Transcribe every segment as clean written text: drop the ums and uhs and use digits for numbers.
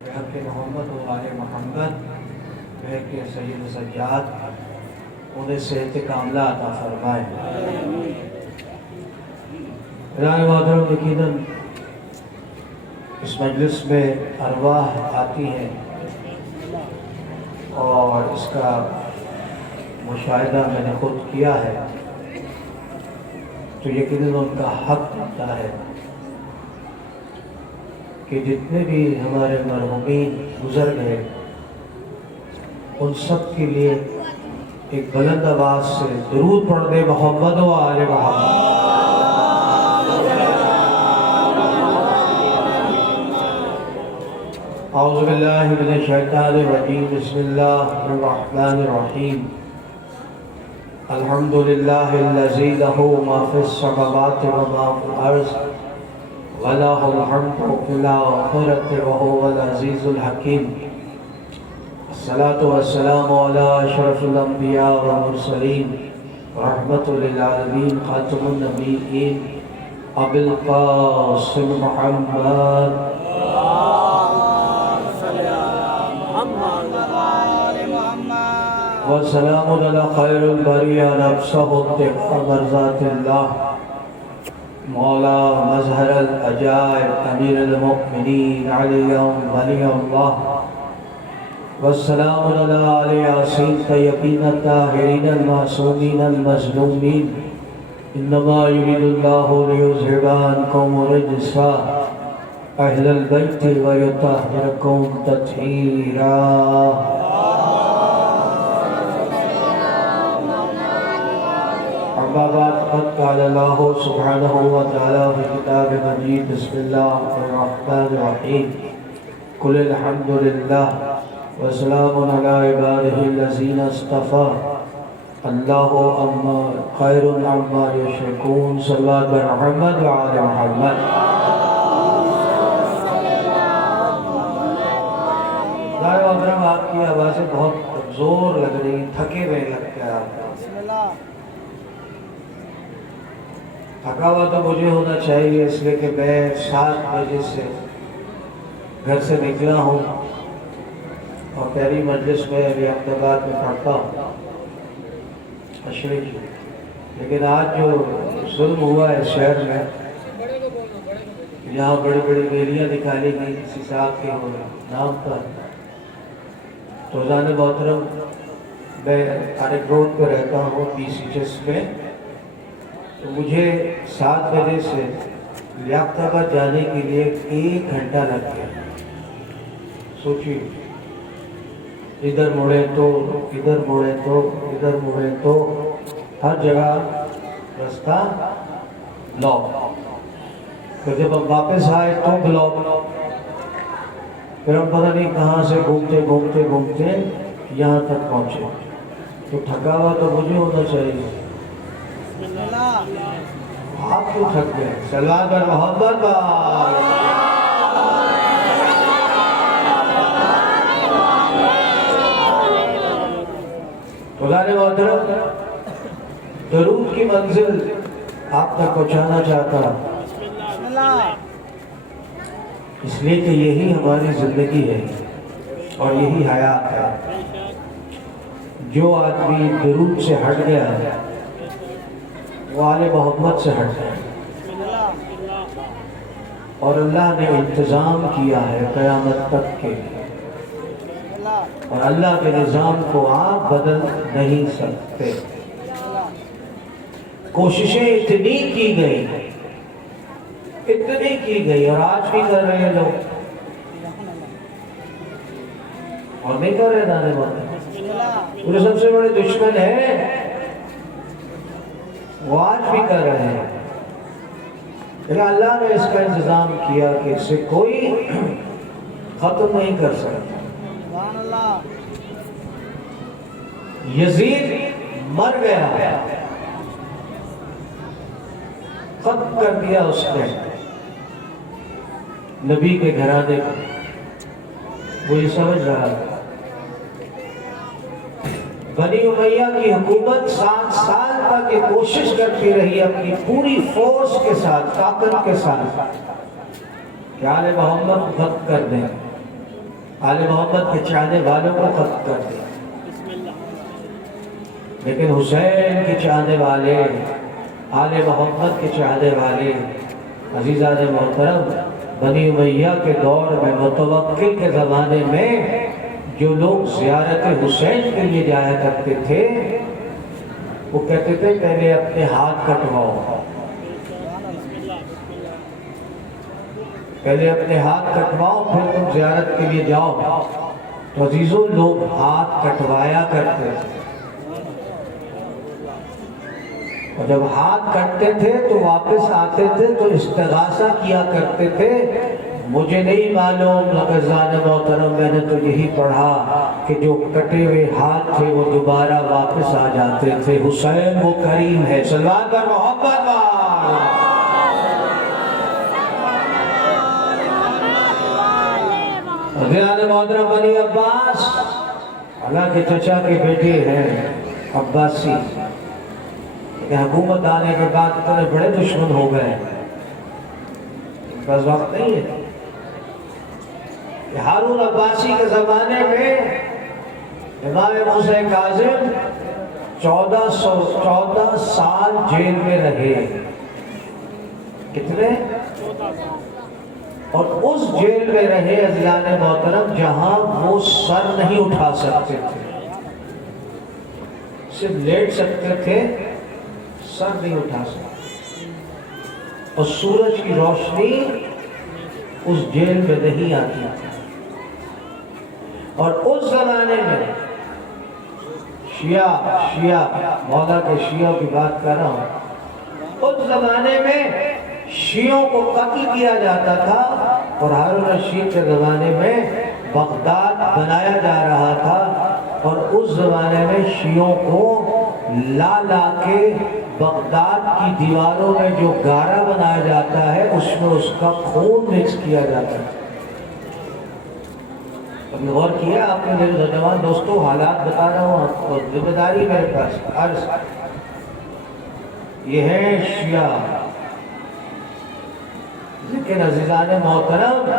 بحق محمد و آل محمد بحق سید سجاد انہیں صحت کاملہ عطا فرمائے۔ رائے محترم، یقیناً اس مجلس میں ارواح آتی ہیں اور اس کا مشاہدہ میں نے خود کیا ہے، تو یقیناً ان کا حق بنتا ہے کہ جتنے بھی ہمارے مرحومین گزر گئے ان سب کے لیے ایک بلند آواز سے درود پڑھ دے محمد و آل محمد۔ اعوذ باللہ من الشیطان الرجیم، بسم اللہ الرحمن الرحیم۔ الحمدللہ الذی لہ ما فی السماوات و ما فی الارض وَلَهُ الْحَمْدُ فِي الْآخِرَةِ وَهُوَ الْعَزِيزُ الْحَكِيمُ۔ الصلاة والسلام على أشرف الأنبياء والمرسلين رحمة للعالمين خاتم النبيين أبي القاسم محمد والسلام على خير البرية نفسه الدق مرضات الله مولا مظہر العجائب امیر المؤمنین علی ولی اللہ، والسلام علی آل یاسین طیبین الطاہرین المعصومین المظلومین، انما یرید اللہ لیذہب عنکم الرجس اہل البیت ویطہرکم تطہیرا۔ اما بعد، قد قال اللہ سبحانہ وتعالی فی کتاب مجید، بسم اللہ الرحمن الرحیم، قل الحمد للہ وسلام علی عبادہ الذین اصطفیٰ، اللہ خیر عما یشرکون۔ صلوات بر محمد و آل محمد۔ دائیں محترم، آپ کی آوازیں بہت کمزور لگ رہی، تھکے ہوئے لگتے ہیں آپ۔ تھکا ہوا تو مجھے ہونا چاہیے، اس لیے کہ میں 7 بجے سے گھر سے نکلا ہوں اور پہلی مجلس میں ریاض آباد میں پڑھتا ہوں عشرے کی، لیکن آج جو ظلم ہوا ہے شہر میں، یہاں بڑی بڑی ریلیاں نکالی گئی کسی صاحب کے نام پر، تو جان محترم میں عارف روڈ پہ رہتا ہوں PCHS میں، تو مجھے 7 بجے سے ریاض آباد جانے کے لیے 1 گھنٹہ لگ گیا۔ سوچیے، ادھر مڑے تو ادھر مڑے تو ادھر مڑے تو ہر جگہ راستہ بلاک، پھر جب ہم واپس آئے تو بلاک، پھر ہم پتہ نہیں کہاں سے گھومتے گھومتے گھومتے یہاں تک پہنچے، تو تھکا ہوا تو مجھے ہونا چاہیے، آپ کیوں تھک گئے؟ صلوات بر محمد۔ خدا نے محترم درود کی منزل آپ تک پہنچانا چاہتا، اس لیے کہ یہی ہماری زندگی ہے اور یہی حیات ہے۔ جو آدمی درود سے ہٹ گیا ہے وہ آل محمد سے ہٹ گیا، اور اللہ نے انتظام کیا ہے قیامت تک کے، اور اللہ کے نظام کو آپ بدل نہیں سکتے۔ کوششیں اتنی کی گئی اور آج بھی کر رہے ہیں لوگ، اور نہیں کر رہے دانے بات، وہ سب سے بڑے دشمن ہے، وہ آج بھی کر رہے ہیں، لیکن اللہ نے اس کا انتظام کیا کہ اسے کوئی ختم نہیں کر سکتا۔ یزید مر گیا، ختم کر دیا اس نے نبی کے گھرانے کو، وہ یہ سمجھ رہا ہے۔ بنی امیہ کی حکومت 7 سال تک یہ کوشش کرتی رہی اپنی پوری فورس کے ساتھ، طاقت کے ساتھ، کہ آل محمد ختم کر دیں، آل محمد کے چاہنے والوں کو ختم کر دیا، لیکن حسین کے چاہنے والے، آل محمد کے چاہنے والے عزیزان محترم، بنی امیہ کے دور میں، متوکل کے زمانے میں جو لوگ زیارت حسین کے لیے جایا کرتے تھے وہ کہتے تھے پہلے اپنے ہاتھ کٹواؤ، پہلے اپنے ہاتھ کٹواؤ پھر تم زیارت کے لیے جاؤ۔ تو عزیزوں لوگ ہاتھ کٹوایا کرتے تھے، اور جب ہاتھ کٹتے تھے تو واپس آتے تھے تو استغاثہ کیا کرتے تھے، مجھے نہیں معلوم لغزان محترم، میں نے تو یہی پڑھا کہ جو کٹے ہوئے ہاتھ تھے وہ دوبارہ واپس آ جاتے تھے۔ حسین وہ کریم ہے، صلوات پر محمد عزیزان محترم، بنی عباس اللہ کے چچا کے بیٹے ہیں عباسی، کہ حکومت آنے کے بعد اتنے بڑے دشمن ہو گئے، بس وقت نہیں ہے کہ ہارون عباسی کے زمانے میں امام موسیٰ کاظم 14 سال جیل میں رہے، کتنے؟ اور اس جیل میں رہے عزیزان محترم جہاں وہ سر نہیں اٹھا سکتے تھے، صرف لیٹ سکتے تھے، سر نہیں اٹھا سکتے، اور سورج کی روشنی اس جیل میں نہیں آتی تھی۔ اور اس زمانے میں شیعہ مولا کے شیعوں کی بات کر رہا ہوں، اس زمانے میں شیعوں کو قتل کیا جاتا تھا، اور ہارون الرشید کے زمانے میں بغداد بنایا جا رہا تھا، اور اس زمانے میں شیعوں کو لا کے بغداد کی دیواروں میں جو گارا بنایا جاتا ہے اس میں اس کا خون مکس کیا جاتا ہے۔ ابھی غور کیا آپ نے میرے نوجوان دوستوں، حالات بتا رہا ہوں آپ کو، ذمہ داری میرے پاس عرض، یہ ہے شیعہ، لیکن عزیزان محترم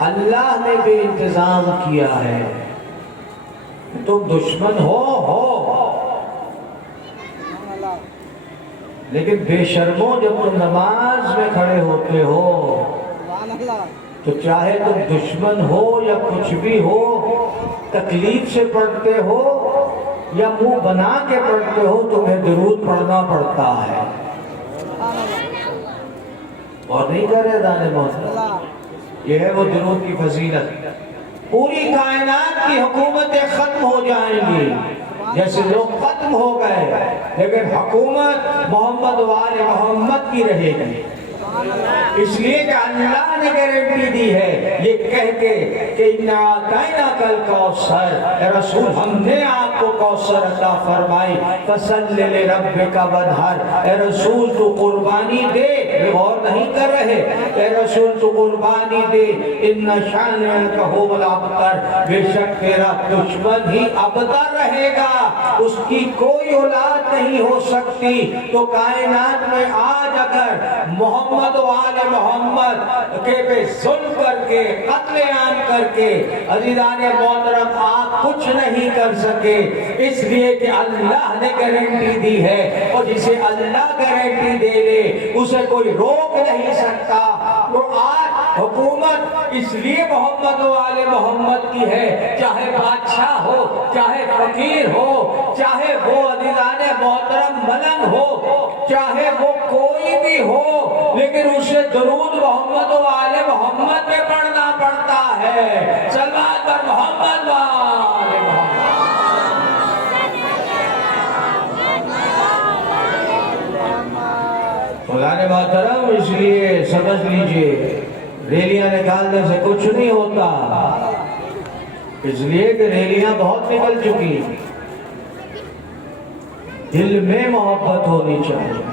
اللہ نے بھی انتظام کیا ہے، تم دشمن ہو، لیکن بے شرموں جب تم نماز میں کھڑے ہوتے ہو تو چاہے تم دشمن ہو یا کچھ بھی ہو، تکلیف سے پڑھتے ہو یا منہ بنا کے پڑھتے ہو، تمہیں درود پڑھنا پڑتا ہے۔ اور نہیں کر رہے دانے محترم، یہ ہے وہ درود کی فضیلت۔ پوری کائنات کی حکومتیں ختم ہو جائیں گی، جیسے لوگ ختم ہو گئے، لیکن حکومت محمد و آل محمد کی رہے گی، اس لیے کہ اللہ نے گارنٹی دی ہے یہ کہہ کے کہ اِنَّا أَعْطَيْنَاكَ الْكَوْثَرَ، اے رسول ہم نے آپ کو کوثر عطا فرمائی، فَصَلِّ لِرَبِّكَ وَانْحَرْ، اے رسول تو قربانی دے، غور نہیں کر رہے، اے رسول تو قربانی دے، إِنَّ شَانِئَكَ هُوَ الْأَبْتَرُ، بے شک تیرا دشمن ہی ابتر رہے گا، اس کی کوئی اولاد نہیں ہو سکتی۔ تو کائنات میں آج اگر محمد و آل محمد کے پہ ظلم کر کے، قتل عام کر کے عزیزان محترم آپ کچھ نہیں کر سکے، اس لیے کہ اللہ نے گارنٹی دی ہے، اور جسے اللہ گارنٹی دے لے اسے کوئی روک نہیں سکتا۔ تو آج حکومت اس لیے محمد و آل محمد کی ہے، چاہے بادشاہ ہو، چاہے فقیر ہو، چاہے وہ عزیزان محترم ملنگ ہو، چاہے وہ کوئی بھی ہو، لیکن اسے درود محمد و آل محمد پہ پڑھنا پڑتا ہے۔ صلوات پر محمد و آل محمد۔ خدا محترم اس لیے سمجھ لیجئے ریلیاں نکالنے سے کچھ نہیں ہوتا، اس لیے کہ ریلیاں بہت نکل چکی، دل میں محبت ہونی چاہیے۔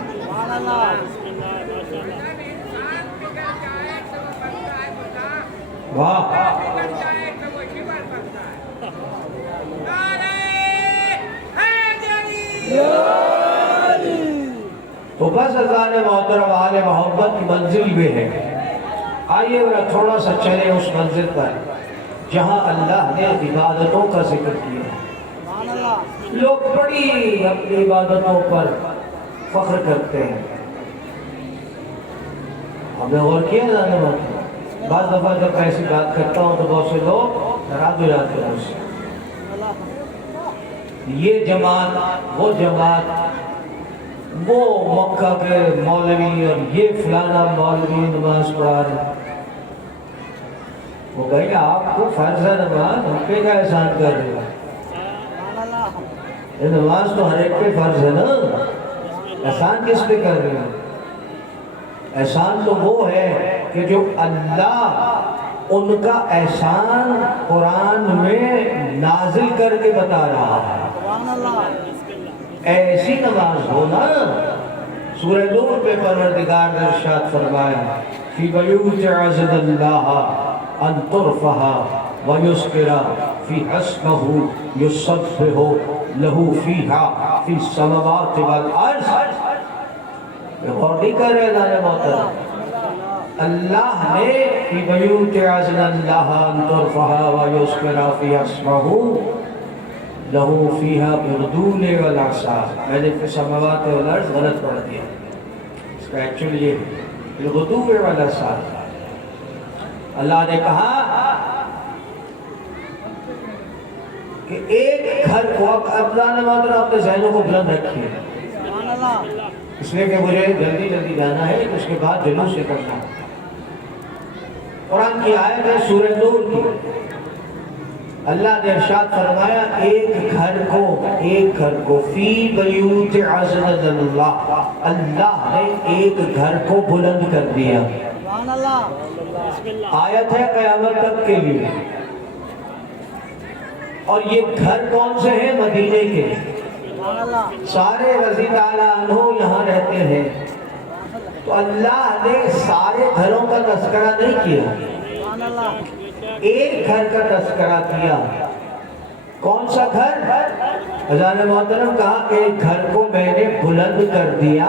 واہ، تو بس عزیزان محترم آل محبت کی منزل بھی ہے، آئیے تھوڑا سا چلے اس منزل پر جہاں اللہ نے عبادتوں کا ذکر کیا۔ لوگ بڑی اپنی عبادتوں پر فخر کرتے ہیں۔ ہم نے غور کیا جانے والا، بعض دفعہ جب میں ایسی بات کرتا ہوں تو بہت سے لوگ ناراض ہو جاتے ہیں مجھ سے۔ یہ جماعت، وہ جماعت، وہ مکہ کے مولوی اور یہ فلانا مولوی نماز پڑھا رہے۔ وہ کہیں گے آپ کو فرض ہے نماز، ہم پہ کیا احسان کر رہے ہو؟ یہ نماز تو ہر ایک پہ فرض ہے نا، احسان کس پہ کر رہے ہو؟ احسان تو وہ ہے کہ جو اللہ ان کا احسان قرآن میں نازل کر کے بتا رہا ہے۔ ایسی نماز ہو نا۔ سورہ نور پہ پروردگار نے ارشاد فرمایا فی بیوت عزد اللہ ان ترفع ویذکر فی اسمہ یسبح لہ فیہا فی السماوات والارض۔ غور نہیں کر رہے اللہ نے محترم، اللہ نے فی بیوت عزد اللہ ان ترفع ویذکر فی اسمہ لہو فیہا بالغدو والآصال۔ میں نے فی السماوات والارض غلط پڑھ دیا، اس کا ایکچولی یہ بالغدو والآصال۔ اللہ نے کہا کہ ایک گھر کو، اب اللہ نے اپنے ذہنوں کو بلند رکھیے، اس لیے کہ مجھے جلدی جلدی جانا ہے، اس کے بعد جلوس نکلنا ہے۔ قرآن کی آیت ہے سورہ نور کی، اللہ نے ارشاد فرمایا ایک گھر کو فی بیوت عزد اللہ، اللہ نے ایک گھر کو بلند کر دیا۔ آیت ہے قیامت تک کے لیے، اور یہ گھر کون سے ہیں؟ مدینے کے۔ سارے رضی اللہ عنہ یہاں رہتے ہیں، تو اللہ نے سارے گھروں کا تذکرہ نہیں کیا، ایک گھر کا تذکرہ کیا۔ کون سا گھر؟ حضرت محترم کہا کہ ایک گھر کو میں نے بلند کر دیا۔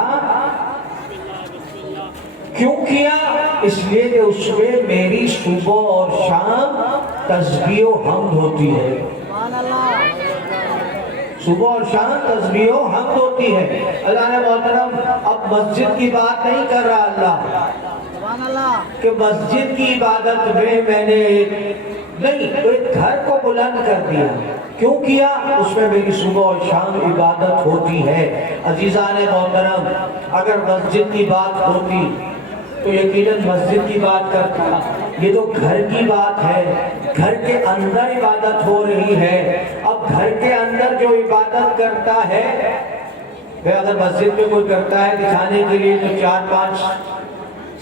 کیوں کیا؟ اس لیے کہ اس میں میری صبح اور شام تسبیح و حمد ہوتی ہے، صبح اور شام تسبیح و حمد ہوتی ہے۔ اللہ نے محترم اب مسجد کی بات نہیں کر رہا اللہ کہ مسجد کی عبادت میں نے نہیں، تو ایک گھر کو بلند کر دیا۔ کیوں کیا؟ اس میں میری صبح اور شام عبادت ہوتی ہے۔ عزیزان محترم، اگر مسجد کی بات ہوتی تو یقیناً مسجد کی بات کرتا، یہ تو گھر کی بات ہے، گھر کے اندر عبادت ہو رہی ہے۔ اب گھر کے اندر جو عبادت کرتا ہے، اگر مسجد میں کوئی کرتا ہے دکھانے کے لیے تو 4-5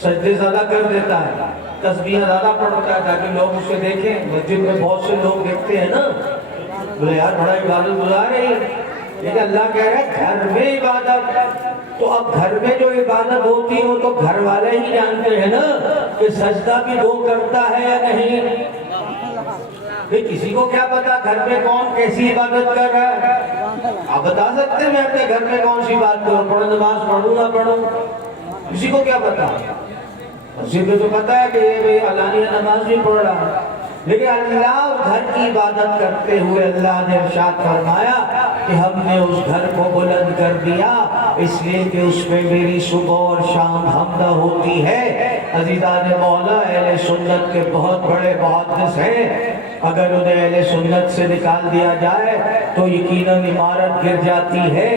سجدے زیادہ کر دیتا ہے، تسبیحیں زیادہ پڑھتا ہے تاکہ لوگ اسے دیکھیں۔ مسجد میں بہت سے لوگ دیکھتے ہیں نا، بولے یار بڑا عبادت گزار رہی ہے، لیکن اللہ کہہ رہا ہے گھر میں عبادت۔ تو اب گھر میں جو عبادت ہوتی ہے وہ تو گھر والے ہی جانتے ہیں نا کہ سجدہ بھی دو کرتا ہے یا نہیں۔ کسی کو کیا پتا گھر میں کون کیسی عبادت کر رہا ہے؟ آپ بتا سکتے ہیں میں اپنے گھر میں کون سی بات کروں، پڑھوں نماز پڑھوں نہ پڑھوں؟ کسی کو کیا پتا؟ مسجد میں تو پتا ہے کہ یہ علانیہ نماز بھی پڑھ رہا ہے، لیکن اللہ گھر کی عبادت کرتے ہوئے اللہ نے ارشاد فرمایا کہ ہم نے اس گھر کو بلند کر دیا، اس لیے کہ اس میں میری صبح اور شام حمدہ ہوتی ہے۔ عزیزان مولا، اہل سنت کے بہت بڑے محدث ہیں، اگر انہیں اہل سنت سے نکال دیا جائے تو یقیناً عمارت گر جاتی ہے۔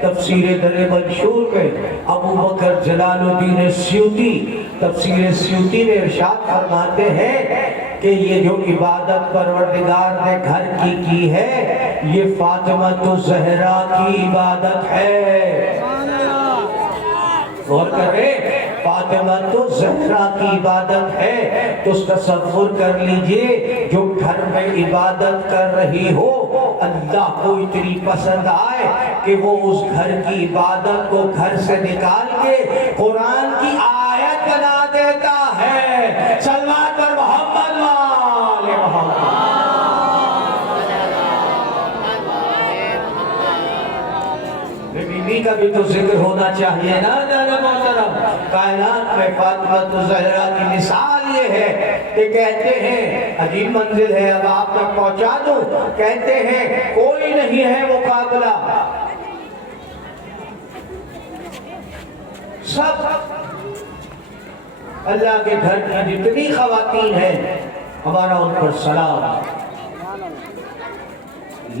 تفسیر در منشور میں ابو بکر جلال الدین سیوطی تفسیر سیوطی میں ارشاد فرماتے ہیں کہ یہ جو عبادت پروردگار نے گھر کی ہے، یہ فاطمہ الزہرا کی عبادت ہے۔ غور کریں، فاطمہ الزہرا کی عبادت ہے۔ تو تصور کر لیجئے جو گھر میں عبادت کر رہی ہو، اللہ کو اتنی پسند آئے کہ وہ اس گھر کی عبادت کو گھر سے نکال کے قرآن کی آیت بنا دیتا ہے۔ صلوات پر محمد وآل محمد۔ بیوی کا بھی تو ذکر ہونا چاہیے نا محترم۔ کائنات میں فاطمہ الزہرا کی مثال یہ ہے کہ کہتے ہیں عجیب منزل ہے، اب آپ تک پہنچا دوں، کہتے ہیں کوئی نہیں ہے مقابلہ، سب اللہ کے گھر کی جتنی خواتین ہیں ہمارا ان پر سلام،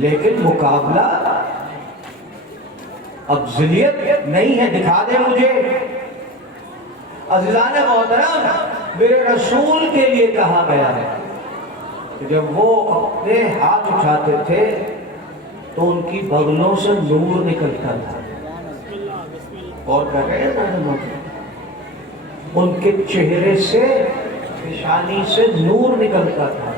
لیکن مقابلہ افضلیت نہیں ہے، دکھا دے مجھے۔ عزیزان محترم، میرے رسول کے لیے کہا گیا ہے کہ جب وہ اپنے ہاتھ اٹھاتے تھے تو ان کی بغلوں سے نور نکلتا تھا، اور کہہ رہے ہیں ان کے چہرے سے، پیشانی سے نور نکلتا تھا۔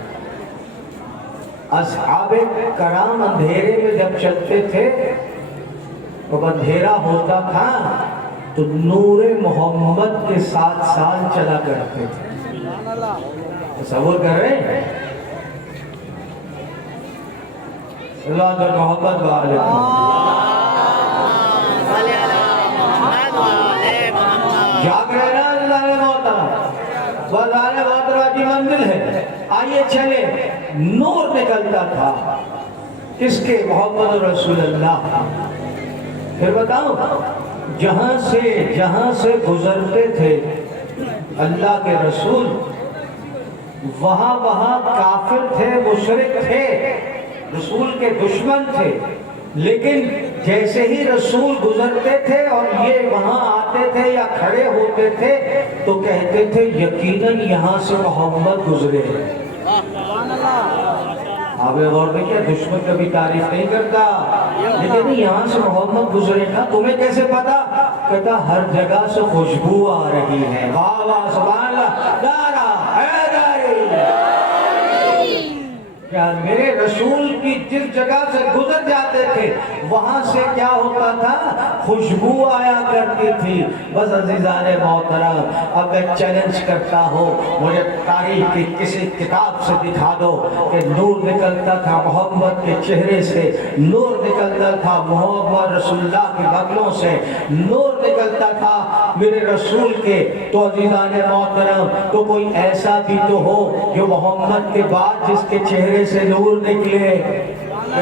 اصحاب کرام اندھیرے میں جب چلتے تھے تو اندھیرا ہوتا تھا تو نور محمد کے ساتھ ساتھ چلا کرتے تھے۔ تصور کر رہے ہیں؟ اللہ در محمد والے جاگ رہے نا اللہ نے محترم، اللہ نے محترم کی منزل ہے۔ آئیے چلے، نور نکلتا تھا کس کے؟ محمد رسول اللہ۔ پھر بتاؤ، جہاں سے گزرتے تھے اللہ کے رسول، وہاں کافر تھے، مشرک تھے، رسول کے دشمن تھے، لیکن جیسے ہی رسول گزرتے تھے اور یہ وہاں آتے تھے یا کھڑے ہوتے تھے تو کہتے تھے یقیناً یہاں سے محمد گزرے ہیں۔ آپ نے غور نہیں کیا؟ دشمن کبھی تعریف نہیں کرتا، لیکن یہاں سے محمد گزرے نا، تمہیں کیسے پتا؟ کہتا ہر جگہ سے خوشبو آ رہی ہے۔ واہ واہ سبحان اللہ، نعرہ حیدری۔ کیا میرے رسول کی جس جگہ سے گزر جاتے تھے وہاں سے کیا ہوتا تھا؟ خوشبو آیا کرتی تھی۔ بس عزیزان محترم، اب میں چیلنج کرتا ہوں، مجھے تاریخ کی کسی کتاب سے دکھا دو کہ نور نکلتا تھا محمد کے چہرے سے، نور نکلتا تھا محمد رسول اللہ کے بغلوں سے، نور نکلتا تھا میرے رسول کے۔ تو عزیزان محترم، تو کوئی ایسا بھی تو ہو جو محمد کے بعد جس کے چہرے سے نور نکلے،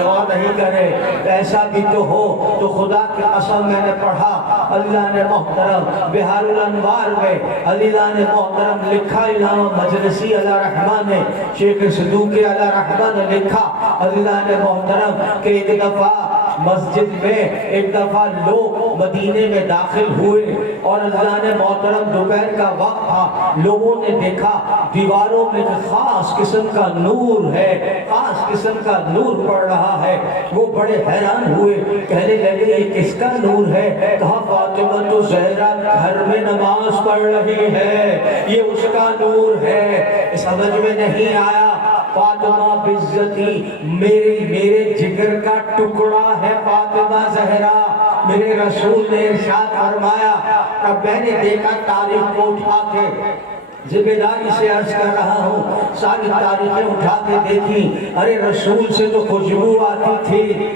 اور نہیں کرے، ایسا بھی تو ہو۔ تو خدا کی قسم میں نے پڑھا، اللہ نے محترم بہار الانوار میں اللہ نے محترم لکھا، علامہ مجلسی علیہ رحمہ نے، شیخ صدوقی علیہ رحمہ نے لکھا، اللہ نے محترم کہ ایک دفعہ مسجد میں، ایک دفعہ لوگ مدینے میں داخل ہوئے اور اللہ نے محترم دوپہر کا وقت تھا، لوگوں نے دیکھا دیواروں میں خاص قسم کا نور ہے، خاص قسم کا نور پڑ رہا ہے۔ وہ بڑے حیران ہوئے، کہنے لگے یہ کس کا نور ہے؟ کہا فاطمہ زہرا گھر میں نماز پڑھ رہی ہے، یہ اس کا نور ہے۔ سمجھ میں نہیں آیا؟ فاطمہ بزتی میرے جگر کا ٹکڑا ہے فاطمہ زہرا۔ میرے رسول نے ارشاد فرمایا، اب میں نے دیکھا تاریخ کو اٹھا کے، ذمہ داری سے عرض کر رہا ہوں، ساری تاریخیں اٹھا کے دیکھی، ارے رسول سے تو خوشبو آتی تھی،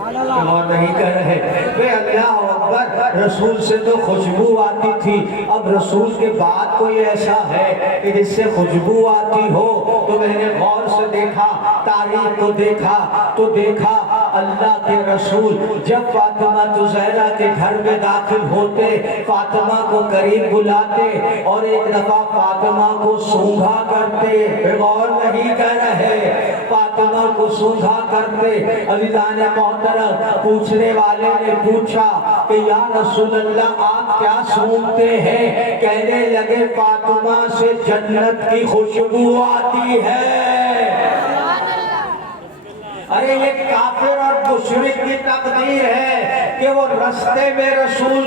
اور نہیں کر رہے بے اللہ اکبر، رسول سے تو خوشبو آتی تھی، اب رسول کے بعد کوئی ایسا ہے کہ جس سے خوشبو آتی ہو؟ تو میں نے غور سے دیکھا، تاریخ کو دیکھا تو دیکھا اللہ کے رسول جب فاطمہ زہرا کے گھر میں داخل ہوتے، فاطمہ کو قریب بلاتے اور ایک دفعہ فاطمہ کو سونگھا کرتے، غور نہیں کر رہے، فاطمہ کو سونگھا کرتے۔ عزیزان محترم، پوچھنے والے نے پوچھا کہ یا رسول اللہ آپ کیا سونگھتے ہیں؟ کہنے لگے فاطمہ سے جنت کی خوشبو آتی ہے۔ ارے یہ کافر اور مشرک کی تقدیر ہے کہ وہ رستے میں رسول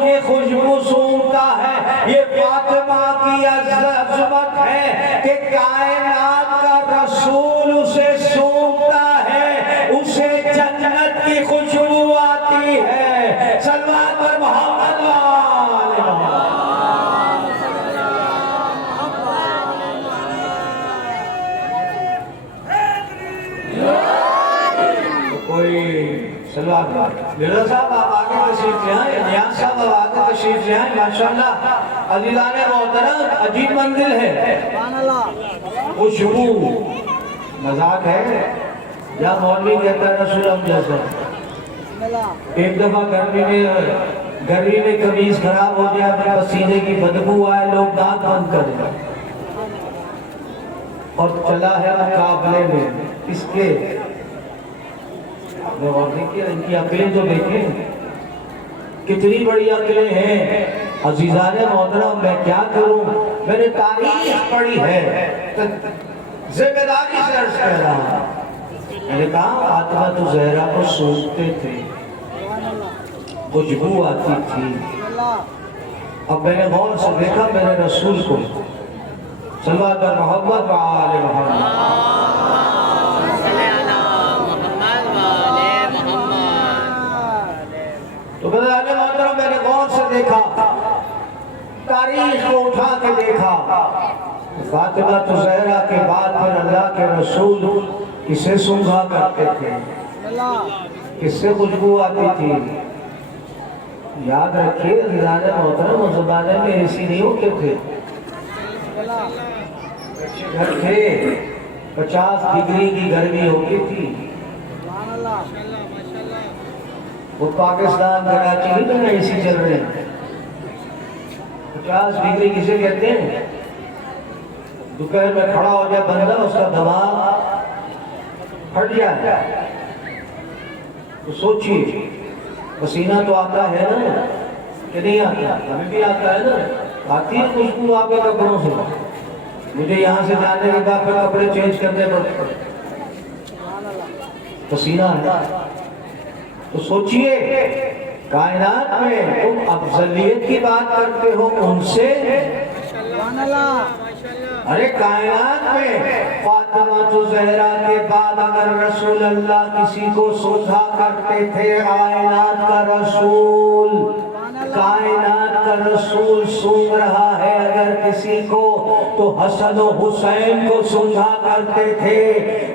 کی خوشبو سونگھتا ہے۔ یہ فاطمہ کی عظمت ہے کہ کائنات کا رسول اسے سونگھتا ہے، اسے جنت کی خوشبو آتی ہے۔ صلوات پر محمد وآلہ محمد۔ مرزا صاحب آپ آگے تشریف لے آئیں، نیاز صاحب آپ آگے تشریف لے آئیں، ماشاءاللہ عزیزان محترم۔ محترم عجیب منزل ہے، خوشبو مذاق ہے یا مولوی کہتا ہے رسول ہم جیسا. ایک دفعہ گرمی میں قمیض خراب ہو گیا، پسینے کی بدبو آئے، لوگ دانت بند کر دیں اور چلا ہے مقابلے میں اس کے. اور دیکھیے ان کی عقلیں تو دیکھیں کتنی بڑی عقلیں ہیں. عزیزان محترم میں کیا کروں، میں نے تاریخ پڑھی ہے، ذمہ داری سے عرض کر رہا ہوں. میں نے کہا فاطمہ تو زہرا کو سونگتے تھے، خوشبو آتی تھی. اب میں نے غور سے دیکھا میرے رسول کو صلوات و محبت و آل محمد. تو بزرگان محترم میں نے غور سے دیکھا، تاریخ کو اٹھا کے دیکھا. فاطمہ تو زہرا کے بعد پھر اللہ کے رسول کسے سونگا کرتے تھے، کس سے خوشبو آتی تھی. یاد رکھیے عزیزان محترم اس زمانے میں ایسی نہیں ہوتے تھے، گھر تھے 50 ڈگری کی گرمی ہوتی تھی. وہ پاکستان کراچی ہی میں اے سی چل رہے ہیں. 50 ڈگری کسے کہتے ہیں؟ دوپہر میں کھڑا ہو جائے بندہ اس کا دماغ پھٹ جائے. تو سوچیے پسینہ تو آتا ہے نا کہ نہیں آتا؟ ہمیں بھی آتا ہے نا. آتی ہے خوشبو آپ کے کپڑوں سے. مجھے یہاں سے جانے کے بعد پھر کپڑے چینج کرنے پڑتے پسینہ آتا. تو سوچئے کائنات میں تم افضلیت کی بات کرتے ہو ان سے. ارے کائنات میں فاطمہ زہرا کے بعد اگر رسول اللہ کسی کو سوچا کرتے تھے، کائنات کا رسول، کائنات کا رسول سونگ رہا ہے اگر کسی کو، تو حسن و حسین کو سونگا کرتے تھے.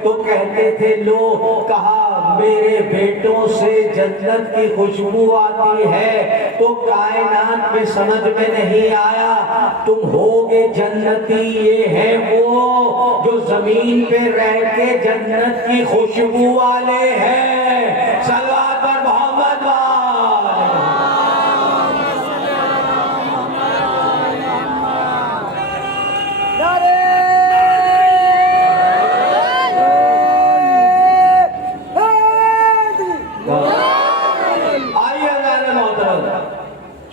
تو کہتے تھے لو کہا میرے بیٹوں سے جنت کی خوشبو آتی ہے. تو کائنات میں سمجھ میں نہیں آیا تم ہوگے جنتی، یہ ہے وہ جو زمین پہ رہ کے جنت کی خوشبو والے ہیں. صلوات پر محمد والے.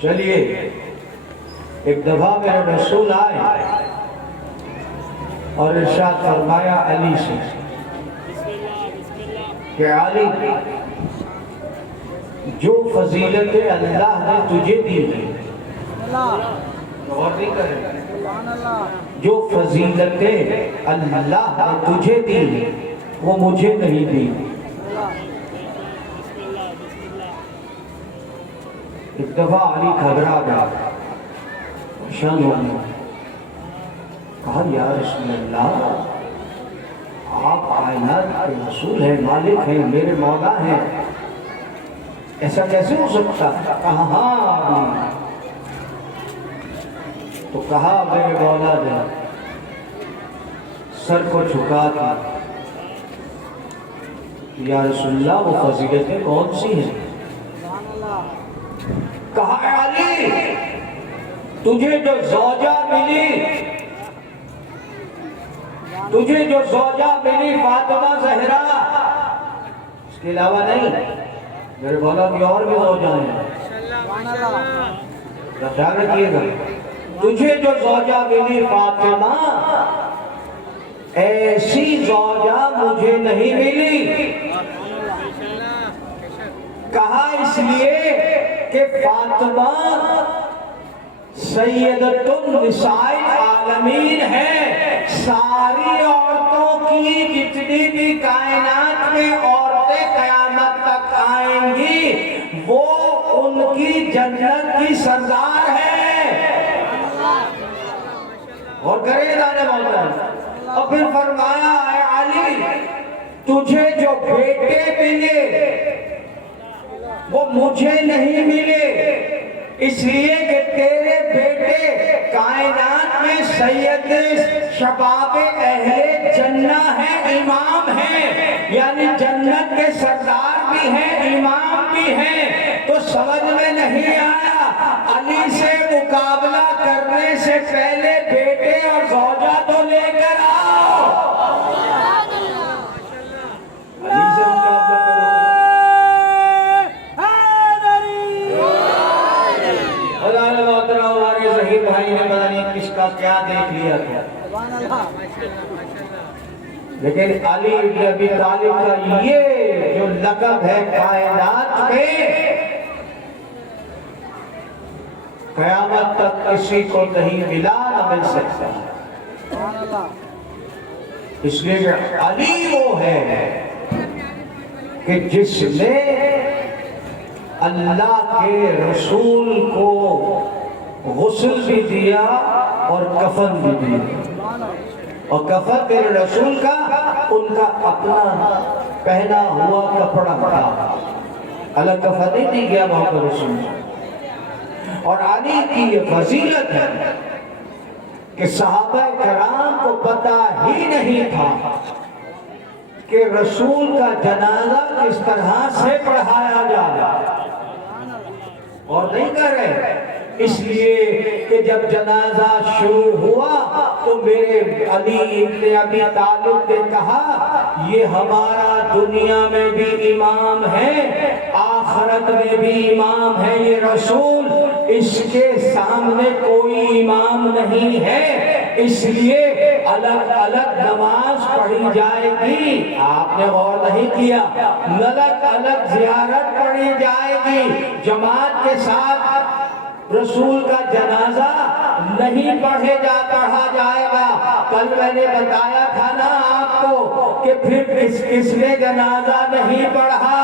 چلیے ایک دفعہ میرے رسول آئے اور ارشاد فرمایا علی سے کہ علی جو فضیلت اللہ نے تجھے دی ہے، غور نہیں کریں، جو فضیلت اللہ نے تجھے دی ہے وہ مجھے نہیں دی. ایک دفعہ علی گھبرا گیا، پریشان ہو گیا. کہا یا رسول اللہ آپ کائنات کے رسول ہیں، مالک ہیں، میرے مولا ہیں، ایسا کیسے ہو سکتا؟ کہا ہاں علی. تو کہا میرے مولا نے سر کو جھکا دیا، یا رسول اللہ وہ فضیلتیں کون سی ہیں؟ کہا اے علی تجھے جو زوجہ ملی، تجھے جو زوجہ ملی فاطمہ زہرا، اس کے علاوہ نہیں، میرے مولا کی اور بھی زوجہ ہیں، خیال رکھیے گا. تجھے جو زوجہ ملی فاطمہ، ایسی زوجہ مجھے نہیں ملی. کہا اس لیے کہ فاطمہ سیدۃ النساء العالمین ہے. ساری عورتوں کی جتنی بھی کائنات میں عورتیں قیامت تک آئیں گی وہ ان کی جنت کی سردار ہے. اور کرے دانے مولا. اور پھر فرمایا اے علی تجھے جو بیٹے ملے وہ مجھے نہیں ملے، اس لیے کہ تیرے بیٹے کائنات میں سید شباب اہل جنہ ہے، امام ہے، یعنی جنت کے سردار بھی ہیں، امام بھی ہیں. تو سمجھ میں نہیں آیا، علی سے مقابلہ کرنے سے پہلے بیٹے اور زوجہ تو لے کر آؤ. علی سے مقابلہ کرو. ہمارے ظہیر بھائی نے پتہ نہیں کس کا کیا دیکھ لیا تھا، لیکن علی بن ابی طالب کا یہ جو لقب ہے کائنات میں، قیامت تک کسی کو نہیں ملا، نہ مل سکتا. اس لیے کہ علی وہ ہے کہ جس نے اللہ کے رسول کو غسل بھی دیا اور کفن بھی دیا. اور کفن میرے رسول کا ان کا اپنا پہنا ہوا کپڑا تھا، الگ کفن نہیں دی گیا محمد رسول. اور علی کی یہ فضیلت ہے کہ صحابہ کرام کو پتہ ہی نہیں تھا کہ رسول کا جنازہ کس طرح سے پڑھایا جائے، اور نہیں کر رہے. اس لیے کہ جب جنازہ شروع ہوا تو میرے علی ابن ابی طالب نے کہا یہ ہمارا دنیا میں بھی امام ہے، آخرت میں بھی امام ہے یہ رسول، اس کے سامنے کوئی امام نہیں ہے، اس لیے الگ الگ نماز پڑھی جائے گی. آپ نے غور نہیں کیا، الگ الگ زیارت پڑھی جائے گی، جماعت کے ساتھ رسول کا جنازہ نہیں پڑھا جائے گا. کل میں نے بتایا تھا نا آپ کو کہ پھر کس نے جنازہ نہیں پڑھا؟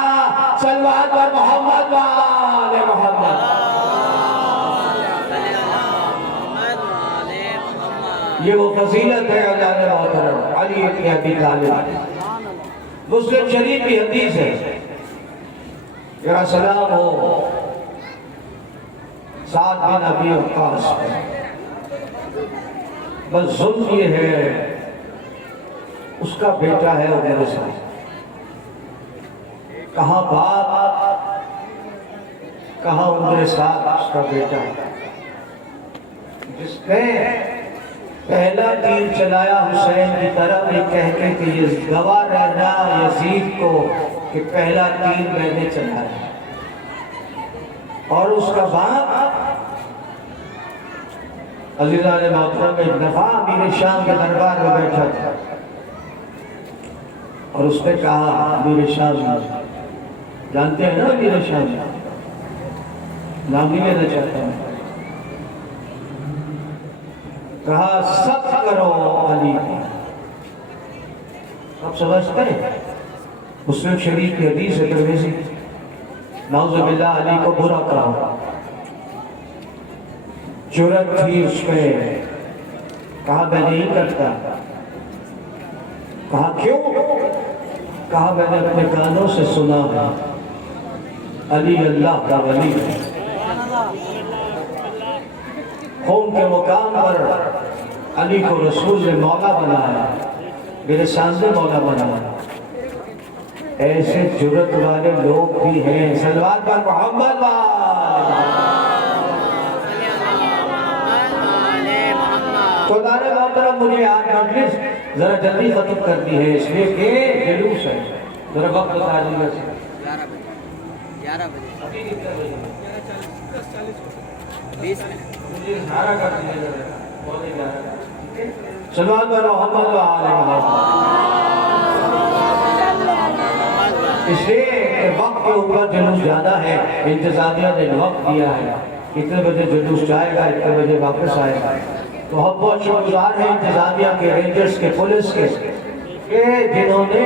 صلوات و محمد و آل محمد. یہ وہ فضیلت ہے اللہ نے محترم علی ابن ابی طالب. مسلم شریف کی حدیث ہے، میرا سلام ہو سعد بن ابی وقاص پر. بس ظلم یہ ہے اس کا بیٹا ہے عمر سعد. کہاں باپ کہاں عمر سعد اس کا بیٹا، جس نے پہلا تیر چلایا حسین کی طرف یہ کہہ کے کہ یہ گواہ رہنا یزید کو کہ پہلا تیر میں نے چلایا. اور اس کا باپ عزیزان محترم ایک دفعہ امیر شام کے دربار میں بیٹھا تھا اور اس نے کہا امیر شام، جانتے ہیں نا امیر شام، نام نہیں لینا چاہتا ہوں، کہا سب کرو علی کی. آپ سمجھتے ہیں مسلم شریف کی حدیث ہے ترمذی، نعوذ باللہ علی کو برا کہا. جرأت تھی اس میں، کہا میں نہیں کرتا. کہا کیوں؟ کہا میں نے اپنے کانوں سے سنا ہے علی اللہ کا ولی ہے، قوم کے مقام پر علی کو رسول نے مولا بنایا، میرے سامنے مولا بنایا. ایسے جرأت والے لوگ بھی ہیں. صلوات پر محمد تو دارے محترم مجھے آج مجلس ذرا جلدی ختم کرنی ہے اس لیے کہ جلوس ہے. ذرا وقت بتا دیجیے. 11 بجے 20 منٹ مجھے اشارہ کر دیجیے. صلوات پر محمد و آل محمد. اس لیے وقت کے اوپر جلوس زیادہ ہے، انتظامیہ نے وقت دیا ہے اتنے بجے جلوس جائے گا، اتنے بجے واپس آئے گا. تو ہم بہت شکرگزار ہیں انتظامیہ کے، رینجرز کے، پولیس کے کہ جنہوں نے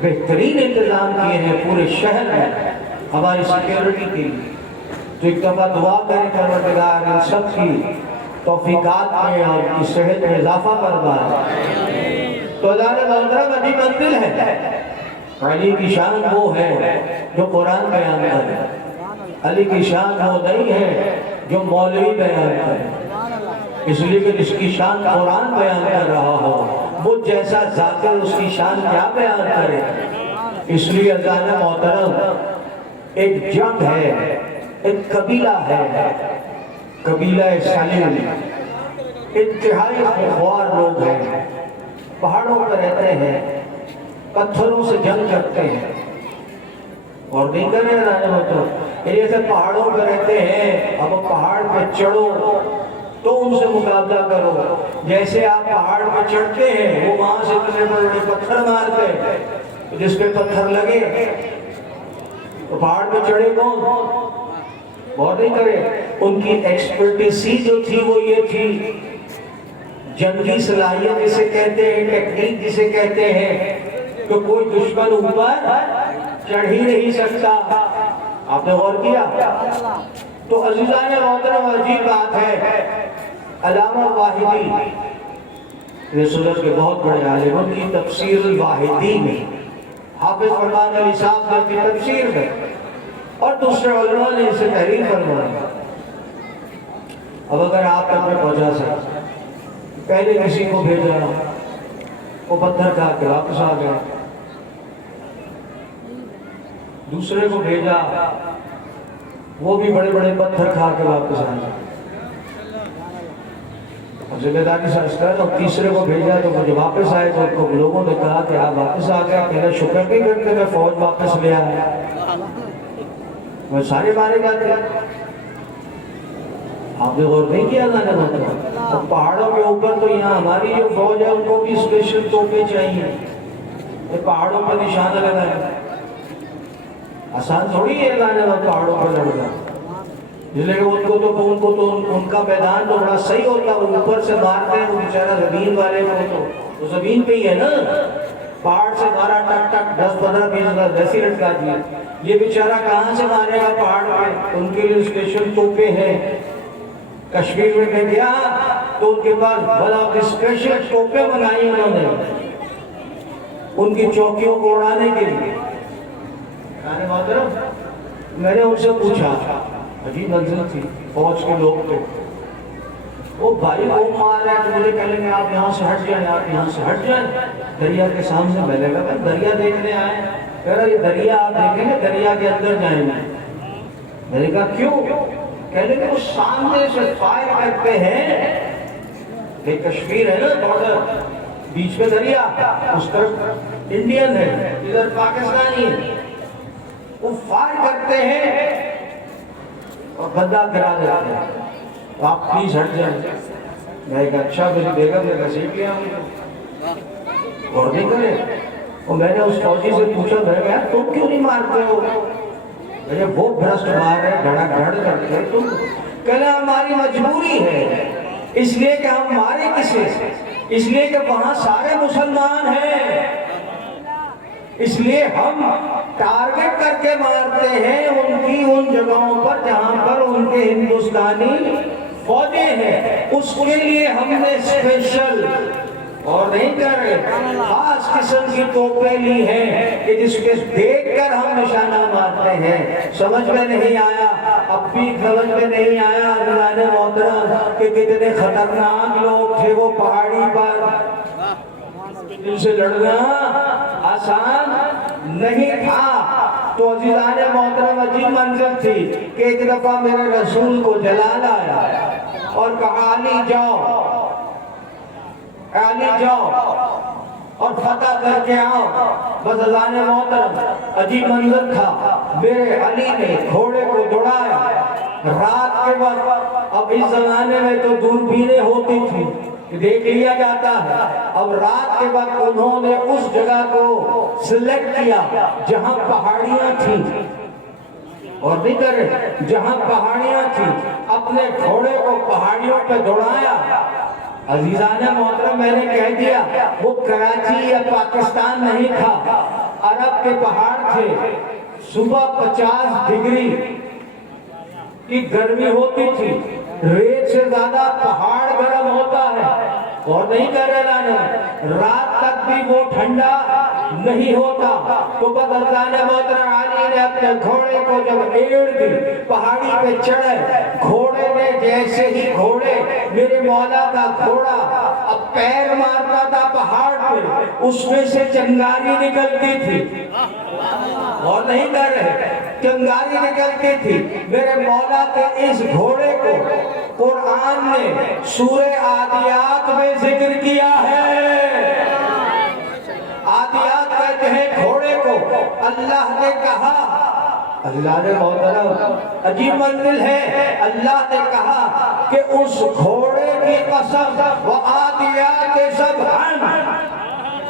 بہترین انتظام کیے ہیں پورے شہر میں ہماری سیکیورٹی کے لیے. تو ایک دفعہ دعا کریں پروردگار ان سب کی توفیقات میں اور ان کی صحت میں اضافہ فرمائے. تو اللہ محترم علی منزل ہے. علی کی شان وہ ہے جو قرآن بیان کرے، علی کی شان وہ نہیں ہے جو مولوی بیان کرے. اس لیے کہ اس کی شان قرآن بیان کر رہا ہو، مجھ جیسا ذاکر اس کی شان کیا بیان کرے۔ اس لیے عزیزان محترم، ایک جنگ ہے، ایک قبیلہ ہے، قبیلہ سلیم، انتہائی خوار لوگ ہیں، پہاڑوں پر رہتے ہیں، پتھروں سے جنگ کرتے ہیں، اور نہیں کر رہے عزیزان محترم، ایسے پہاڑوں پر رہتے ہیں، اب پہاڑ پہ چڑھو تو ان سے مقابلہ کرو، جیسے آپ پہاڑ پہ چڑھتے ہیں وہ وہاں سے اتنے بڑے پتھر مارتے ہیں، جس پہ پتھر لگے تو پہاڑ پہ چڑھے کون؟ بہت نہیں کرے۔ ان کی ایکسپرٹیسی جو تھی وہ یہ تھی، جنگی صلاحیت جسے کہتے ہیں، ٹیکنیک جسے کہتے ہیں، کہ کوئی دشمن اوپر چڑھ ہی نہیں سکتا۔ آپ نے غور کیا؟ تو عزیزان محترم، عجیب بات ہے، علامہ واحدی رسولت کے بہت بڑے عالم، ان کی تفسیر الواحدی میں حافظ فرمان علی صاحب نے کی تفسیر میں، اور دوسرے علماء نے اسے تحریر فرمایا۔ اب اگر آپ تک میں پہنچا سکتے، پہلے کسی کو بھیجا، وہ پتھر کھا کے واپس آ گیا، دوسرے کو بھیجا، وہ بھی بڑے بڑے پتھر کھا کے واپس آ گیا، ذمہ داری سے عرض کر رہا ہوں، تیسرے کو بھیجا تو مجھے واپس آئے تو ان کو لوگوں نے کہا کہ آپ واپس آ گئے، میرا شکر نہیں کرتے میں فوج واپس لے آیا، میں سارے مارے جاتے ہیں۔ آپ نے غور نہیں کیا نا مطلب، پہاڑوں کے اوپر تو یہاں ہماری جو فوج ہے ان کو بھی اسپیشل توپیں چاہیے، یہ پہاڑوں پر نشانہ لگائے، آسان تھوڑی ہے لانے والا پہاڑوں پر لڑنا، اس لیے کہ ان کو تو ان کا میدان تو بڑا صحیح ہوتا ہے، اوپر سے مارتے ہیں وہ بیچارہ زمین والے کو، تو زمین پہ ہی ہے نا، پہاڑ سے مارا ٹک ٹک 10-15 20 ویسے لٹکا دیا، یہ بیچارہ کہاں سے مارے گا پہاڑ پہ؟ ان کے لیے اسپیشل توپیں ہیں۔ کشمیر میں میں گیا تو ان کے پاس بڑا اسپیشل توپیں بنائی انہوں نے ان کی چوکیوں کو اڑانے کے لیے۔ میں نے ان سے پوچھا، عجیب منزل تھی، فوج کے لوگ تھے، وہ بھائی کو مار رہے ہیں تو مجھے کہہ لیں گے آپ یہاں سے ہٹ جائیں، آپ یہاں سے ہٹ جائیں دریا کے سامنے۔ میں نے کہا دریا دیکھنے آئے، کہہ رہا یہ دریا آپ دیکھیں گے، دریا کے اندر جائیں گے۔ میں نے کہا کیوں؟ کہہ لیں گے وہ سامنے سے فائر کرتے ہیں، یہ کشمیر ہے نا بارڈر، بیچ میں دریا، اس طرف انڈین ہے، ادھر پاکستانی ہے، وہ فائر کرتے ہیں اور بندہ گرا دیتے ہیں، تو آپ پلیز ہٹ جائیں۔ میں کہا اچھا میری بیگم نے کہا سیکھ لیا اور نہیں کرے۔ اور میں نے اس فوجی سے پوچھا، میں کہا تم کیوں نہیں مارتے ہو؟ میں وہ بھرسٹ مار رہے گھڑا گھڑ کرتے تم؟ کہنا ہماری مجبوری ہے، اس لیے کہ ہم مارے کسے؟ اس لیے کہ وہاں سارے مسلمان ہیں، اس لیے ہم ٹارگٹ کر کے مارتے ہیں ان جگہوں پر جہاں پر ان کے ہندوستانی فوجیں ہیں، اس کے لیے ہم نے اسپیشل اور نہیں کر رہے خاص قسم کی توپیں لی ہیں کہ جس کے دیکھ کر ہم نشانہ مارتے ہیں۔ سمجھ میں نہیں آیا، اب بھی سمجھ میں نہیں آیا عزیزان محترم کہ کتنے خطرناک لوگ تھے وہ پہاڑی پر، ان سے لڑنا آسان نہیں تھا۔ تو عزیزان محترم عجیب منظر تھی کہ ایک دفعہ میرے رسول کو جلال آیا اور کہا علی جاؤ، علی جاؤ اور فتح کر کے آؤ۔ بس عزیزان محترم عجیب منظر تھا، میرے علی نے گھوڑے کو دوڑایا رات کے وقت۔ اب اس زمانے میں تو دوربینیں ہوتی تھی، دیکھ لیا جاتا ہے، اب رات کے وقت انہوں نے اس جگہ کو سلیکٹ کیا جہاں پہاڑیاں تھیں، اور نہیں کر رہے جہاں پہاڑیاں تھیں، اپنے گھوڑے کو پہاڑیوں پہ دوڑایا۔ عزیزان محترم میں نے کہہ دیا وہ کراچی یا پاکستان نہیں تھا، عرب کے پہاڑ تھے، صبح 50 ڈگری کی گرمی ہوتی تھی، ریت سے زیادہ پہاڑ گرم ہوتا ہے، اور نہیں کر رہے لانا رات تک بھی وہ ٹھنڈا نہیں ہوتا۔ تو بس عزیزان محترم علی نے اپنے گھوڑے کو جب ایڑ دی، پہاڑی پہ چڑھے، گھوڑے نے گھوڑے جیسے ہی گھوڑے میرے مولا کا گھوڑا اب پیر مارتا تھا پہاڑ پہ، اس میں سے چنگاری نکلتی تھی، اور نہیں کر رہے، چنگاری نکلتی تھی۔ میرے مولا کے اس گھوڑے کو قرآن نے سورہ عادیات میں ذکر کیا ہے۔ عادیات کہتے ہیں گھوڑے کو اللہ نے کہا، اللہ نے محترم عجیب منزل ہے، اللہ نے کہا کہ اس گھوڑے کی قسم وعادیات سبحن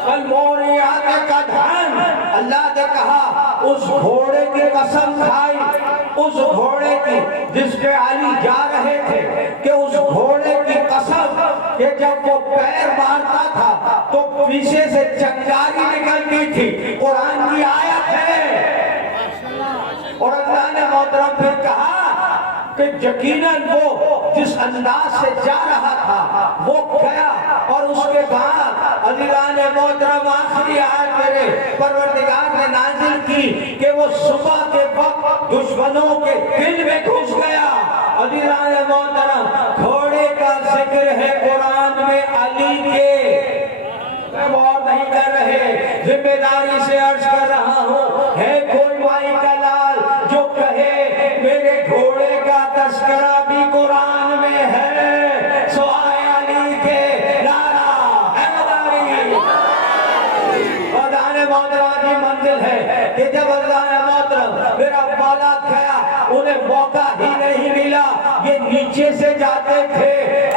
والموریات قدحن، اللہ نے کہا اس گھوڑے کی قسم کھائی، اس گھوڑے کی جس پہ علی جا رہے تھے، کہ اس گھوڑے کی قسم کہ جب وہ پیر مارتا تھا تو پیچھے سے چنگاری نکلتی تھی، قرآن کی آیت ہے۔ اور اللہ نے محترم پھر کہا کہ یقیناً وہ جس انداز سے جا رہا تھا وہ گیا، اور اس کے بعد اللہ نے محترم آخری آیت میرے پروردگار نے نازل کی کہ وہ صبح کے وقت دشمنوں کے دل میں گھس گیا۔ اللہ نے محترم گھوڑے کا ذکر ہے قرآن میں علی کے، غور نہیں کر رہے، ذمہ داری سے عرض کر رہا ہوں، ہے کوئی بھائی کا لال جو کہے میرے گھوڑے کا تذکرہ بھی قرآن میں ہے، سوائے علی کے نعرہ حیدری۔ خدا نے محترم کی منزل ہے کہ جب اللہ نے محترم میرا مولا گیا، انہیں موقع ہی نہیں ملا، یہ نیچے سے جاتے تھے،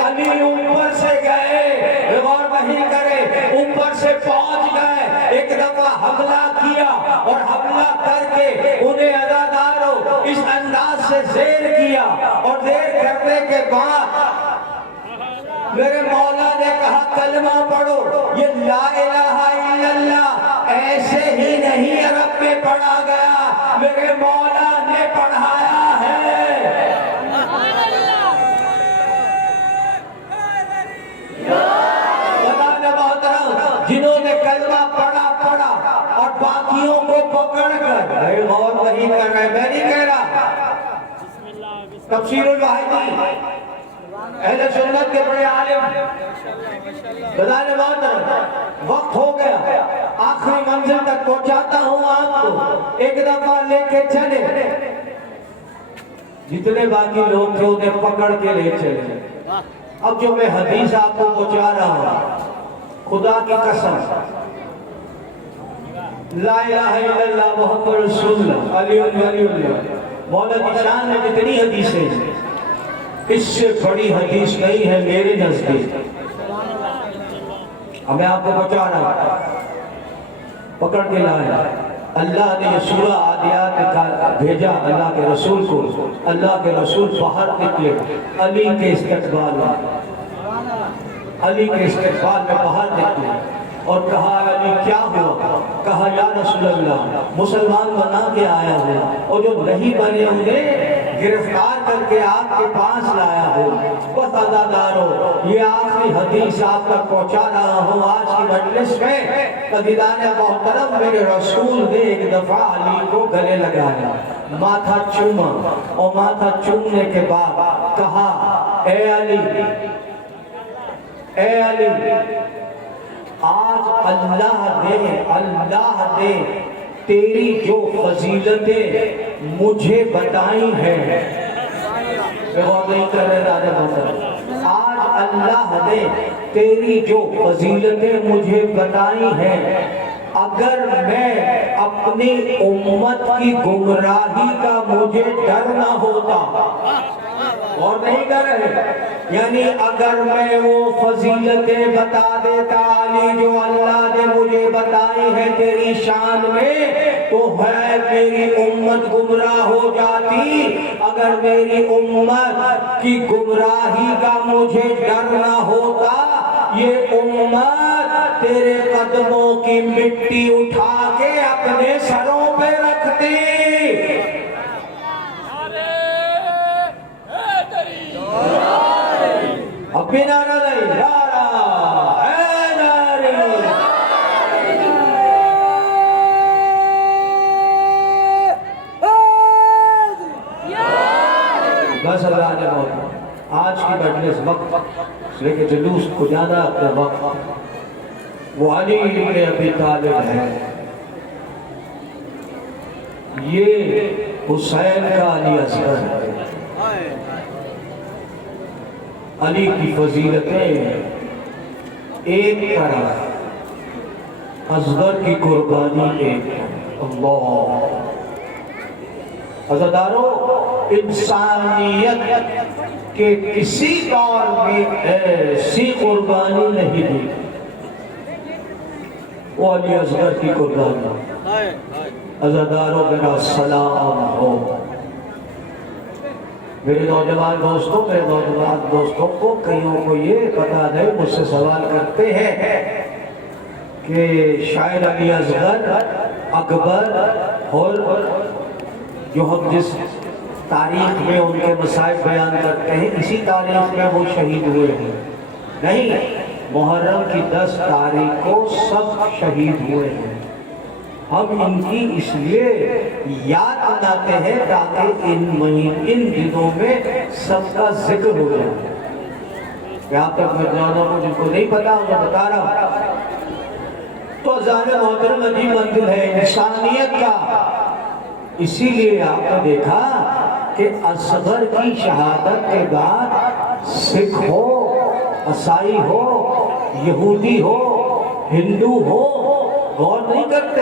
علی اوپر سے گئے، غور نہیں کرے، اوپر سے پہنچ گئے، ایک دفعہ حملہ کیا اور حملہ کر کے انہیں عزاداروں اس انداز سے زیر کیا، اور زیر کرنے کے بعد میرے مولا نے کہا کلمہ پڑھو، یہ لا الہ الا اللہ ایسے ہی نہیں عرب میں پڑھا گیا، میرے مولا نے پڑھایا ہے۔ جنہوں نے کلمہ پڑھا اور باقیوں کو پکڑ کر، غور نہیں کر رہے، میں نہیں کہہ رہا، تفسیر الواحدی اہل سنت کے بڑے عالم، خدا نے محترم وقت ہو گیا، آخری منزل تک پہنچاتا ہوں آپ کو، ایک دفعہ لے کے چلے، جتنے باقی لوگ تھے انہیں پکڑ کے لے چلے۔ اب جو میں حدیث آپ کو پہنچا رہا ہوں، خدا کی قسم، لا الہ الا اللہ محمد رسول اللہ علی اللہ، مولا کی شان میں جتنی حدیثیں ہیں اس سے بڑی حدیث نہیں ہے میرے نزدیک۔ اب میں آپ کو بچا رہا ہوں، پکڑ کے لایا، اللہ نے یہ سورہ عادیات بھیجا اللہ کے رسول کو، اللہ کے رسول باہر نکلے علی کے استقبال میں، علی کے استقبال میں باہر نکلے اور کہا علی کیا ہوا؟ کہا یا رسول اللہ مسلمان بنا کے آیا ہوں، اور جو نہیں بنے انہیں گرفتار کر کے آپ کے پاس لایا ہوں، بس عزادارو یہ آخری حدیث آپ تک پہنچا رہا ہوں آج کی مجلس میں۔ عزیزان محترم میرے رسول نے ایک دفعہ علی کو گلے لگایا، ماتھا چوما، اور ماتھا چومنے کے بعد کہا اے علی، اے علی، آج اللہ نے تیری جو فضیلتیں مجھے بتائی ہیں، میں غور نہیں کر رہے دادا محترم، آج اللہ نے تیری جو فضیلتیں مجھے بتائی ہیں، اگر میں اپنی امت کی گمراہی کا مجھے ڈر نہ ہوتا، اور نہیں کر رہے، یعنی اگر میں وہ فضیلتیں بتا دیتا علی جو اللہ نے مجھے بتائی ہے تیری شان میں، تو ہے میری امت گمراہ ہو جاتی۔ اگر میری امت کی گمراہی کا مجھے ڈر نہ ہوتا، یہ امت تیرے قدموں کی مٹی اٹھا کے اپنے سروں پہ رکھتی۔ اب بھی نعرہ دیں، نعرہ حیدری۔ بس اللہ نے بہت آج کی مجلس وقت لے کے جلوس کو جانا اپنے وقت وہ علی ابن ابی طالب ہے، یہ حسین کا علی اصغر ہے۔ علی کی فضیلتیں ایک طرف، اصغر کی قربانی ایک طرف۔ اللہ عزادارو، انسانیت کے کسی دور میں ایسی قربانی نہیں دی وہ علی اصغر کی قربانی۔ عزادارو میرا سلام ہو میرے نوجوان دوستوں، میرے نوجوان دوستوں کو کئیوں کو یہ پتا نہیں، مجھ سے سوال کرتے ہیں کہ شاعر علی اصغر اکبر اور جو ہم جس تاریخ میں ان کے مصائب بیان کرتے ہیں اسی تاریخ میں وہ شہید ہوئے ہیں؟ نہیں، محرم کی 10 تاریخ کو سب شہید ہوئے ہیں۔ ہم ان کی اس لیے یاد مناتے ہیں تاکہ ان دنوں میں سب کا ذکر ہو جائے۔ یہاں تک میں جانوں کو جن کو نہیں پتا میں بتا رہا ہوں۔ تو ذات محترم عجیب منزل ہے انسانیت کا۔ اسی لیے آپ نے دیکھا کہ اصغر کی شہادت کے بعد سکھ ہو، عیسائی ہو، یہودی ہو، ہندو ہو، غور نہیں کرتے۔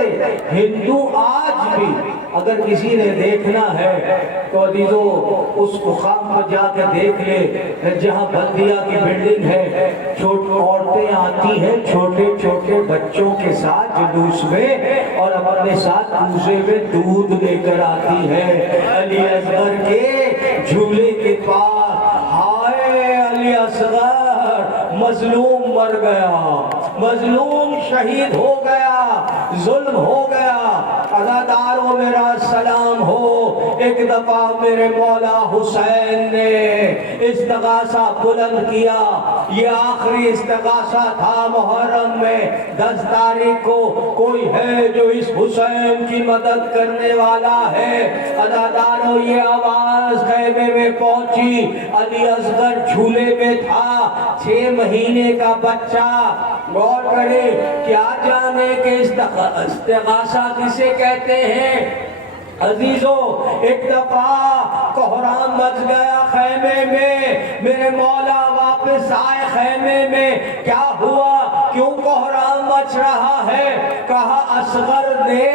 ہندو آج بھی اگر کسی نے دیکھنا ہے تو عزیزو اس مقام پر جا کے دیکھ لے جہاں بلدیہ کی بلڈنگ ہے، عورتیں آتی ہیں چھوٹے چھوٹے بچوں کے ساتھ جلوس میں اور اپنے ساتھ کوزے میں دودھ لے کر آتی ہے علی اصغر کے جھولے کے پاس۔ ہائے علی اصغر مظلوم مر گیا، مظلوم شہید ہو گیا، ظلم ہو گیا۔ عزادارو میرا سلام ہو۔ ایک دفعہ میرے مولا حسین نے استغاثہ بلند کیا، یہ آخری استغاثہ تھا محرم میں 10 تاریخ کو۔ کوئی ہے جو اس حسین کی مدد کرنے والا ہے؟ عزادارو یہ آواز خیمے میں پہنچی، علی اصغر جھولے میں تھا، 6 مہینے کا بچہ۔ غور کرے، کیا جانے کہ استغاثہ کسے کہتے ہیں؟ عزیزو ایک دفعہ کوہرام مچ گیا خیمے میں، میرے مولا واپس آئے خیمے میں۔ کیا ہوا؟ کیوں کوہرام مچ رہا ہے؟ کہا اصغر نے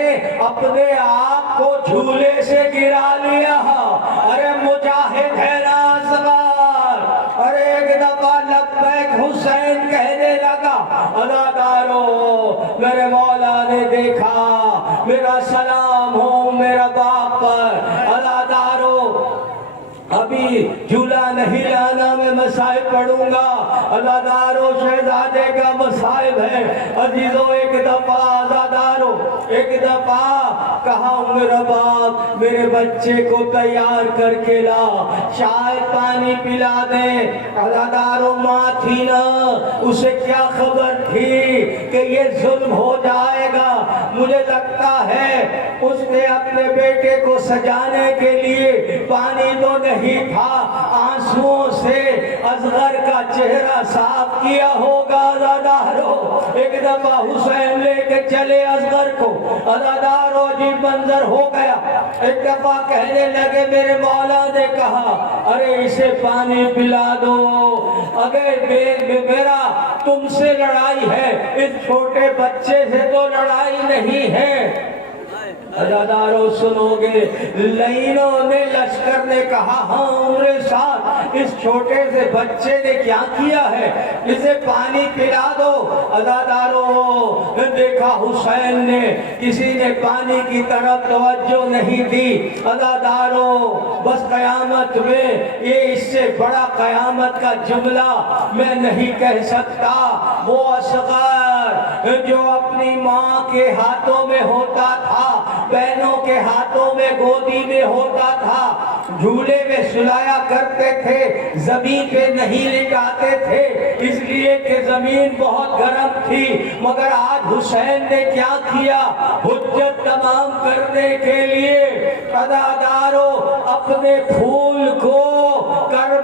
اپنے آپ کو جھولے سے گرا لیا۔ ارے مجاہد ہے نا اصغر؟ ارے ایک دفعہ لبیک حسین کہنے لگا۔ عزادارو میرے مولا نے دیکھا، میرا سلام ہو میرا باپ پر۔ عزادارو ابھی جھولا نہیں لانا، میں مصائب پڑھوں گا۔ عزادارو شہزادے کا مصائب ہے۔ عزیزو ایک دفعہ عزادارو ایک دفعہ کہا میرا باپ میرے بچے کو تیار کر کے لا، شاید پانی پلا دے۔ عزادارو ماں تھی نا، اسے کیا خبر تھی کہ یہ ظلم ہو جائے گا؟ مجھے لگتا ہے اس نے اپنے بیٹے کو سجانے کے لیے پانی تو نہیں تھا، آنسوؤں سے اصغر کا چہرہ صاف کیا ہوگا۔ عزادارو ایک دفعہ حسین لے کے چلے اصغر کو۔ عزادارو عجیب منظر ہو گیا۔ ایک دفعہ کہنے لگے، میرے مولا نے کہا ارے اسے پانی پلا دو، اگر میرا تم سے لڑائی ہے، اس چھوٹے بچے سے تو لڑائی نہیں ہے۔ عزادارو سنو گے، لینوں نے لشکر نے کہا ہاں عمر ساتھ اس چھوٹے سے بچے نے کیا کیا ہے، اسے پانی پلا دو۔ عزادارو دیکھا حسین نے کسی نے پانی کی طرف توجہ نہیں دی۔ عزادارو بس قیامت میں یہ اس سے بڑا قیامت کا جملہ میں نہیں کہہ سکتا۔ وہ اصغر جو اپنی ماں کے ہاتھوں میں ہوتا تھا، بہنوں کے ہاتھوں میں گودی میں ہوتا تھا، جھولے میں سلایا کرتے تھے، زمین پہ نہیں لٹاتے تھے اس لیے کہ زمین بہت گرم تھی۔ مگر آج حسین نے کیا کیا؟ حجت تمام کرنے کے لیے عزادارو اپنے پھول کو کربلا